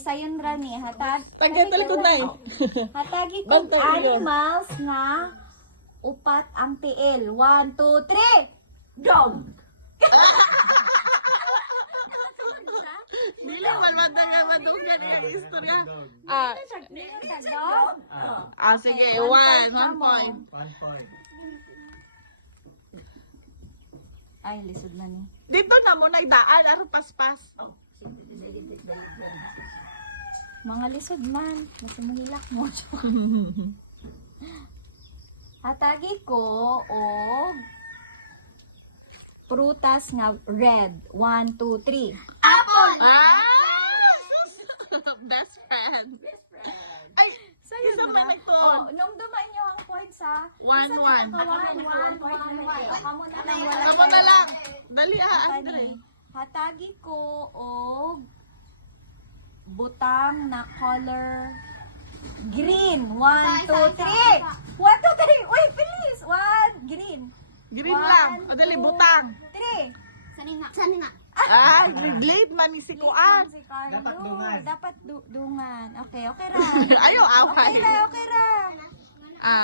Sayon rani Tagay talikod na eh. hatagi ko Bantay yun. animals nga upat ang tiil. 1, 2, 3. Dog. Dili man madugan yung istorya. Dog. Sige, One 1 point point. 1 point. Ay, lisod na ni. Dito na mo nagdaan, aro paspas. Mga lisod man. Mas mahilak mo. Hatagi ko og prutas nga red. 1, 2, 3. Apple! Best friend. Ay, Sayo isa na. man nagtuon. Oh, nung dumaan nyo ang points ha. 1-1. 1, 1, 1, 1. Kamo na lang. Wala Ako na lang. Dali Andre. Hatagi ko og butang na color green. 1, 2, 3. 1, 2, 3. Uy, bilis. 1, green. Green One, lang. O dali, two, butang. 3. Sanina. Late man ni si Kuan. Si Carlo. Dapat dungan. Dapat dungan. Okay ra. Ayaw, away. Okay ra.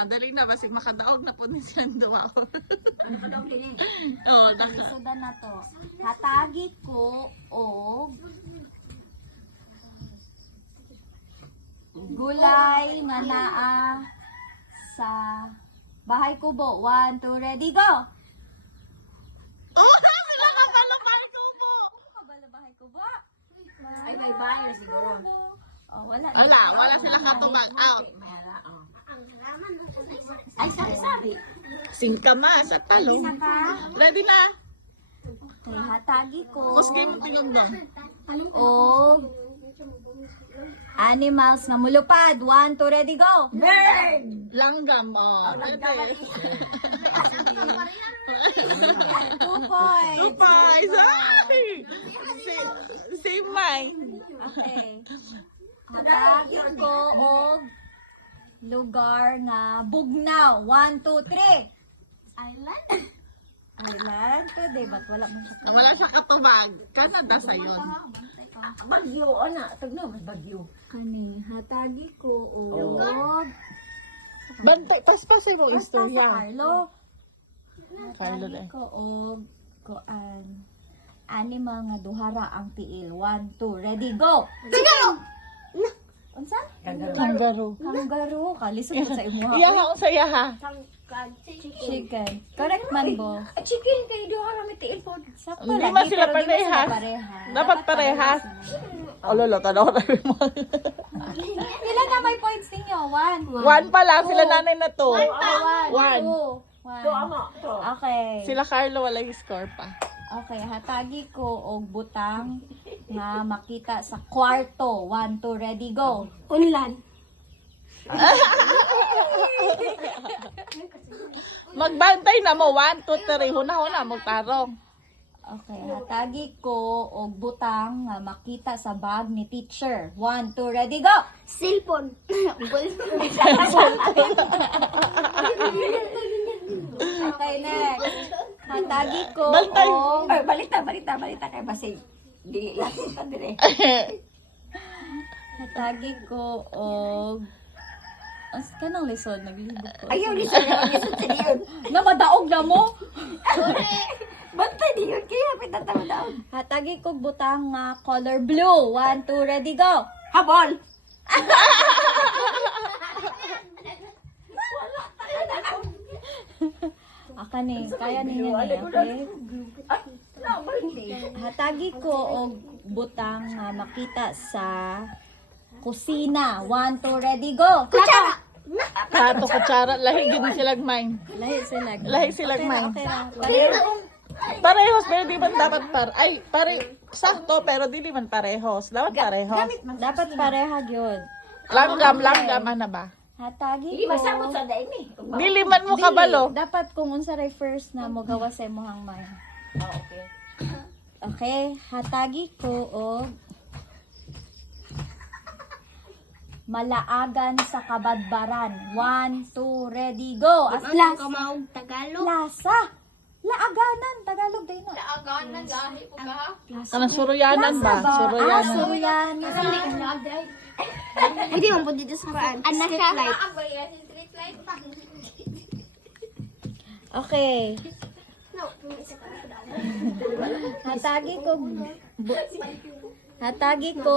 Dali na. Basig makadaog na po ni silang duwa. Oo, Lisudan na to. Hatagi ko og gulay nga naa sa bahay kubo. 1, 2, ready, go! Oh, wala ka pala ko po. Ano ka ba na bahay kubo? Ay, may bayan siguro. Oh, wala. Wala sila katubag. Out. Ay, sari-sari. Singkama sa talong. Isa ka? Ready na. Okay, hatagi ko Kusgay mo tilundong. og animals nga mulupad. 1, 2, ready, go! Langgam. Ready. 2 points. Supay. Same mind. Okay. Hatagi ko og lugar nga Bugnaw. 1, 2, 3. Island? Island? Pwede, ba't wala mo siya? Wala siya katubag. Canada sa yun. Bagyo, ana. Tagno, mas bagyo. Kani, hatagi ko og Bantay, paspas mo basta sa istorya. Carlo. Carlo Hatagi eh. ko og koan animal nga duhara ang tiil. 1, 2, ready, go! Unsa? Kangaroo. Kangaroo. Kalisod ko sa imuha. Iya ha, sa iya ha. Chicken. Correct man, bo. Chicken kayo doon kami tiil po. Sakto Hindi lagi, man sila pero di man sila parehas. pareha. Dapat parehas. Lolo, tanaw na rin mo. Pila na may points ninyo? 1. 1 pa lang, sila nanay na to. 1. 1. Okay. Sila Carlo, wala yung score pa. Okay, hatagi ko og butang nga makita sa kwarto. 1, 2, ready, go. Unlan. Magbantay na mo, 1, 2, 3, huna-huna, magtarong. Okay, hatagi ko og butang nga makita sa bag ni teacher. 1, 2, ready, go. Cellphone. Okay, next. Hatagi ko Bantay. og Ay, balita kay basig. Di lasin pa dire. hatagi ko og kanang lisod naglibot ko. Ayaw ni sa yun. Namadaog na mo. Bantay di yun kaya pitatawa daw. Hatagi ko butang nga color blue. 1, 2, ready, go. Habol. Aka ni, kaya ninyo ni, okay? Hatagi ko og butang nga makita sa kusina. 1, 2, ready, go. Kutsara. Kato, kutsara, lahi gini silang mine. Lahi sila. Lahi silang Okay ra, man. okay ra. Pareho. Parehos, pero di man dapat sakto, pero di man parehos. Dapat parehos. Dapat pareha gyud. Langgam, ano ba? Hatagi Hindi ko. masabot sa daim eh. Dili man mo kabalo. Dapat kung unsa ray first na mo gawa sa imong mind. Okay. Okay, hatagi ko og malaagan sa kabadbaran. 1, 2, ready, go. Lasa. Kamaog Tagalog. Lasa. aganan. Tagalog din na. Aganan gahi po ka. Kanang suruyanan ba? Suruyanan. Suruyanan. Hindi mo po dito sa Quran. Street light. Street light. Okay. Hatagi ko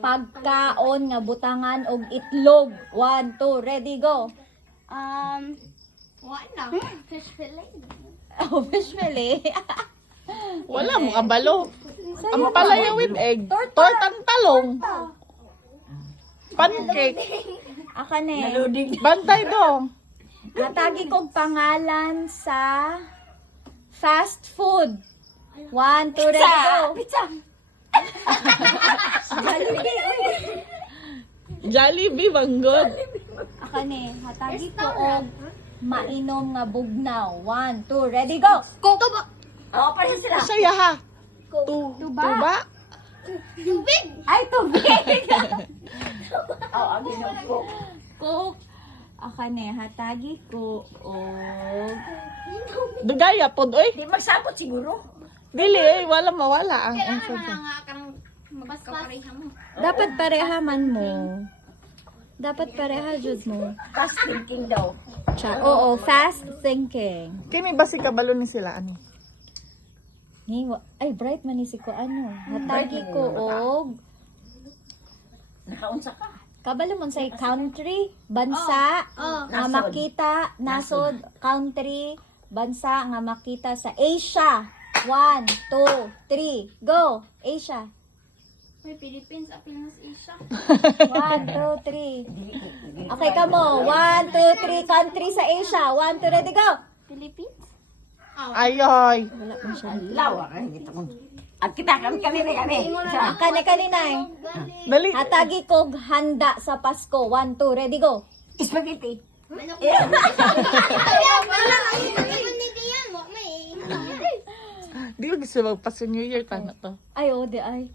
pagkaon nga butangan og itlog. 1, 2, ready, go. Wala. Fish fillet. Oh, fish fillet. Wala mo kabalo. Ang palaya with egg. Tortang talong. Pancake. Akane. Bantay dong. Hatagi kong pangalan sa fast food. 1, 2, ready, go. Pizza. Jollibee, manggod. Akane, hatagi ko og mainom nga bugnaw. 1, 2, ready, go. Tuba. Oo, pa rin sila. Saya ha. Tuba. Tubig. Ay, tubig. Oo, ang inom ko. Coke. Akane, hatagi ko og Dugaya pod oy. Di magsabot siguro. Dili wala mawala ang Kailangan answer. man nga karang magkapareha mo. dapat pareha man mo. Dapat pareha jud mo. Fast thinking daw. Oo, fast thinking. Kini ba si kabalo ni sila ani? Ay, bright man ni si ko ano. Hatagi ko og Nakaunsa ka. kabalo man say country, bansa, nga Nasod. makita, nasod, country, bansa nga makita sa Asia. 1, 2, 3, go! Asia. May Philippines, Pilipinas, Asia. 1, 2, 3. Okay ka mo. 1, 2, 3, country sa Asia. 1, 2, ready, go! Philippines? Ayoy. Wala pa siya. Lawa ka dito ko. At kita kami kami. Kanina eh. Dali. Hatagi kog handa sa Pasko. 1, 2, ready, go! Spaghetti. Di ba gusto magpaso New Year tana to? Ay, oh, di ay.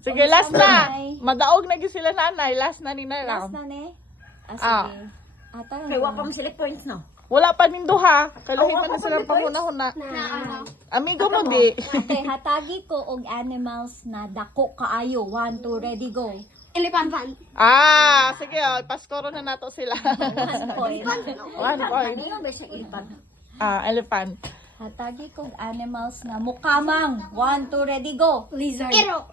Sige, last na. Nanay. Madaog na gyud sila nanay. Last na ni na Last round. na ne? Ah. Sige. Ata. Kaya wa pa mo select points no. Wala pa nindo ha. Kailangan man na sila panghuna-huna. Amigo mo di. Okay, hatagi ko og animals na dako kaayo. 1, 2, ready, go! Elephant. Ah, sige oh, paskoro na nato sila. 1 point. 1 point. Ano ba siya ilipan? Ah, elephant. Hatagi kog animals na mukamang. 1, 2, ready, go! Lizard. Iro.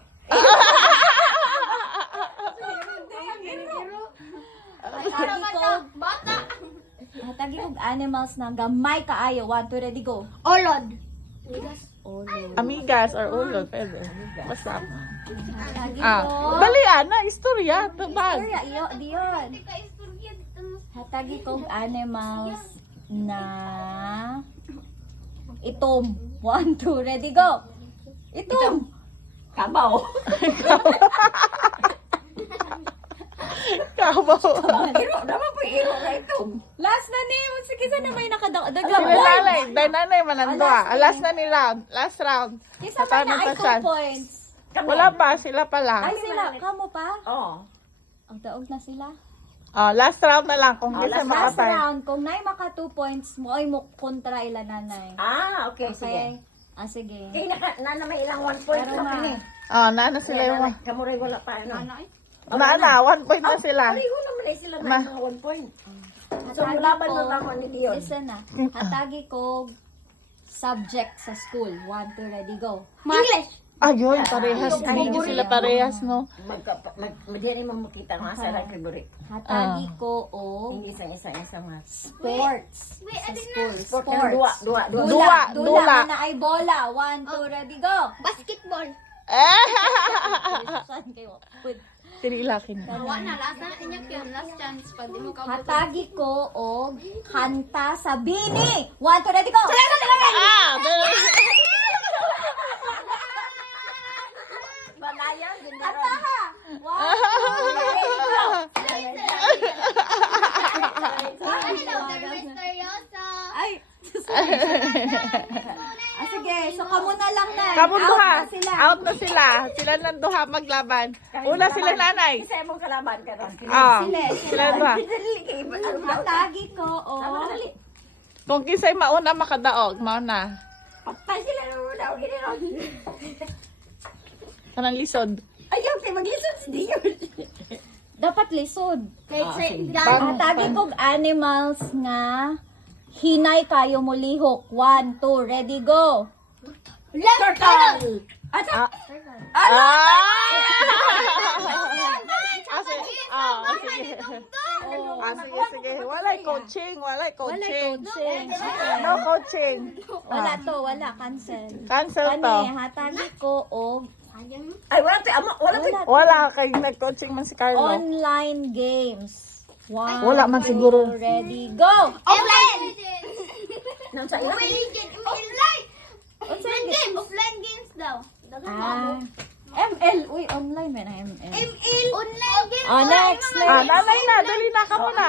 Hatagi kog Bata. hatagi kog animals na gamay kaayo. 1, 2, ready, go! Olod. Amigas or ulo, pwede. Basta. Hatagi Ah, ko. dali na, istorya. Tabag. Sorry, iyo, diyon. Hatagi kog animals na itom. 1, 2, ready, go! Itom! Kabaw. Kabaw. Iro, naman po iro na ito. Last na ni, sige sana may nakadaga. Sila nanay, dahil nanay manando ah. Last na ni round. Last round. Kisa pa na ay 2 points. Wala pa, sila pa lang. Ay sila, kamo pa? Oo. Ang daog na sila. Ah, last round na lang kung hindi last sa Last makapay. round, kung nay maka 2 points mo, ay mo kontra ila nanay. Ah, okay, sige. Okay? Ah, sige. Kaya na may ilang 1 point Pero lang ma, kini. Ah, nana sila yung... Kamuray wala pa ano. Na, 1 point na sila. Pareho naman ay sila Ma. na mga 1 point. So, hatagi laban ko, mo naman ni Dion. listen na, hatagi ko subject sa school. 1, 2, ready, go. English. Ayun, parehas. Hindi sila parehas, no? Madyan mo makita nga sa lang favorite. Hatagi ko o Hindi isa mga sports sa school. sport ng Sports. dua. Dula. Dula na ay bola. 1, 2, ready, go. Basketball. Saan kayo? Tinilakin. Last na inyo yun. Last chance. Pag di mo ka Hatagi ko og kanta sa bini. 1, 2, ready, go. Ah! Banayan, Kanta ha. 1, 2, ready, go. Ay. Sige, so kamo na lang na. Kamu duha. Out na sila. Out na sila. Sila ng duha maglaban. Una sila nanay. Isa mong kalaban ka ron. Ah, Sila. sila duha. Hatagi ko o Kung kinsay mauna makadaog, mauna. Patay sila na muna. O giniron. Kanang lisod. Ayaw, tayo maglisod si Dion. Dapat lisod. Pang- Hatagi kog animals nga hinay kayo mo lihok. 1, 2, ready, go. Turtle. Ah! Sige. Sige. Walay coaching. Wala coaching. No coaching. Wala to, wala. Cancel. Cancel to. Kani, hatagi ko og Ay, wala tayo. Wala tayo. Wala kay nag-coaching man si Carlo. online games. 1, Wala man siguro. ready, go. Offline! Nang sa iyo. Offline games daw. Ah, ML. Uy, online ba na ML? Online games. Oh, next. Nanay na. Dali na ka muna.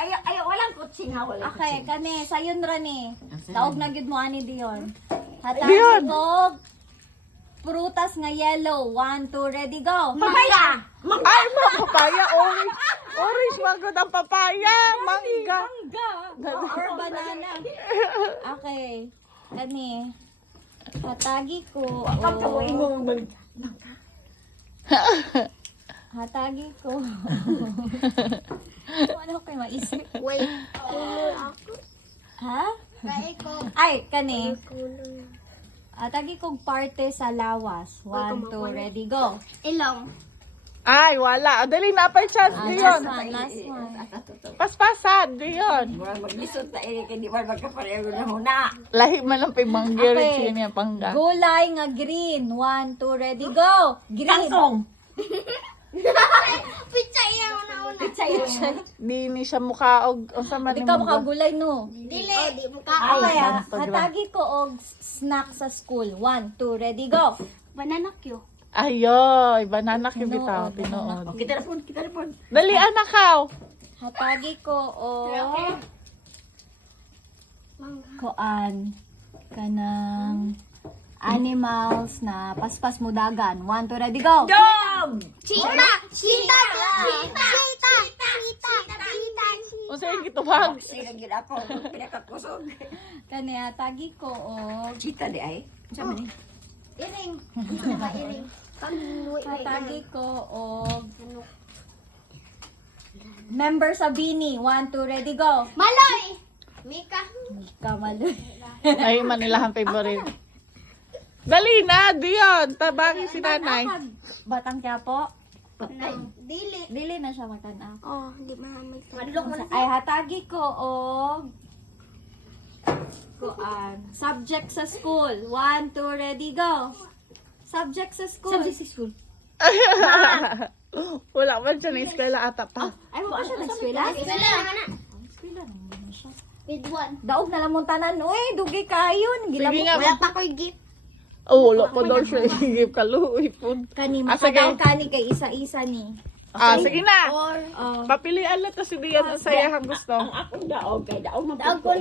Ay, walang coaching ha. Wala Okay, kani, sayon ra ni. Daog na gyud mo ani Dion. Dion. Hatagi ko prutas nga yellow. 1, 2, ready, go. Papaya. Ay, papaya. Orange. Orange. Magod ang papaya. Mangga. Or banana. Okay. Kani. Hatagi ko. Hatagi ko. Ano kayo maisip? Wait. Ha? Kaya ko. Ay, kani. Hatagi kong parte sa lawas. 1, 2, ready, go. Ilong. Ay, wala. Dali na pa chance. Diyon. Last one. Paspasan. Diyon. Murang maglisod na kay di ba magkapareho na huna. Lahi man lang pimanggirit Okay. siya niya pangga. Gulay nga green. 1, 2, ready, go. Green. Kangkong. Pizza yan una. Pizza yun. Di ni siya mukha og unsa man Di ni ka mo. makagulay, no? Dili. Di mo Okay, ka. hatagi ko og snack sa school. 1, 2, ready, go. Banana Q. Ayoy, banana kay bitaw, Tinuod, tinuod. Kita na po, kita na po. Dali anak ka. Hatagi ko og koan kanang animals na paspas mo dagan. 1, 2, ready, go. Dog! Cheetah. Cheetah. Cheetah. Cheetah. Unsa yung gitubag? Sige, gila po. Pinakakusog. Kani hatagi ko og Chita di ay. Sama ni. Iring. Iring. hatagi ko og member sa Bini. 1, 2, ready, go. Maloy. Mika. Kamaloy. Ay, Manilahan favorite. Dali na, Dion. Tabangin si nanay. Batang Quiapo. Dili. Dili na siya matanaw. Oh, di mahamay. Madlok mo na. Ay hatagi ko og kuan subject sa school. 1, 2, ready, go. Subject sa school. Successful. Wala man siya na eskwela ata pa. Ay mo siya nag-eskwela? Wala na. Eskwela naman siya. With one. Daog na lang mong tanan. Uy, dugi kayo. Sige nga. Wala pa ko'y gift. Oh, wala ko daw siya igip kaluoy po. Kani Ah, sige. makadaw kani kay isa-isa ni. Ah, sige na. Or Oh. Papilian na to si Dion ang sayahang gusto. Ang akong daog kay daog dagon